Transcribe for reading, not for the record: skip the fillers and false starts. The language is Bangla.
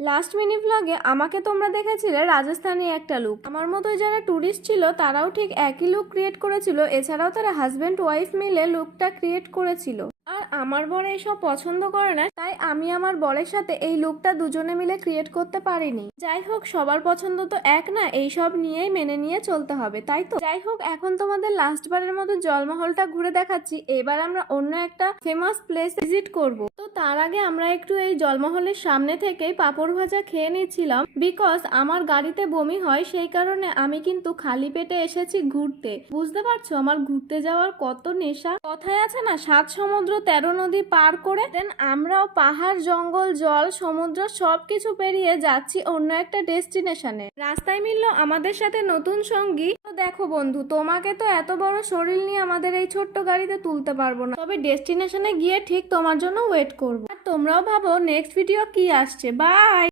লাস্ট মিনি ব্লগে আমাকে তোমরা দেখেছিলে রাজস্থানী একটা লুক। আমার মতোই যারা ট্যুরিস্ট ছিল তারাও ঠিক একই লুক ক্রিয়েট করেছিল। এছাড়াও তারা হাজব্যান্ড ওয়াইফ মিলে লুকটা ক্রিয়েট করেছিল। আর আমার বর এইসব পছন্দ করে না, তাই আমি আমার বরের সাথে এই লুকটা দুজনে মিলে ক্রিয়েট করতে পারিনি। যাই হোক, সবার পছন্দ তো এক না, এইসব নিয়েই মেনে নিয়ে চলতে হবে, তাই তো। যাই হোক, এখন তোমাদের লাস্ট বারের মতো জলমহলটা ঘুরে দেখাচ্ছি। এবার আমরা অন্য একটা ফেমাস প্লেস ভিজিট করব। তো তার আগে আমরা একটু এই জলমহলের সামনে থেকেই পাঁপড় ভাজা খেয়ে নিচ্ছিলাম, বিকজ আমার গাড়িতে বমি হয়, সেই কারণে আমি কিন্তু খালি পেটে এসেছি ঘুরতে। বুঝতে পারছো আমার ঘুরতে যাওয়ার কত নেশা। কথায় আছে না, 7 সমুদ্র 13 নদী পার করে দেন আমরাও পাহাড়, জঙ্গল, জল, সমুদ্র সবকিছু পেরিয়ে যাচ্ছি অন্য একটা ডেস্টিনেশনে। রাস্তায় মিললো আমাদের সাথে নতুন সঙ্গী। তো দেখো বন্ধু, তোমাকে তো এত বড় শরীর নিয়ে আমাদের এই ছোট্ট গাড়িতে তুলতে পারবো না, তবে ডেস্টিনেশনে গিয়ে ঠিক তোমার জন্য ওয়েট করবো। আর তোমরাও ভাবো নেক্সট ভিডিও কি আসছে। বাই।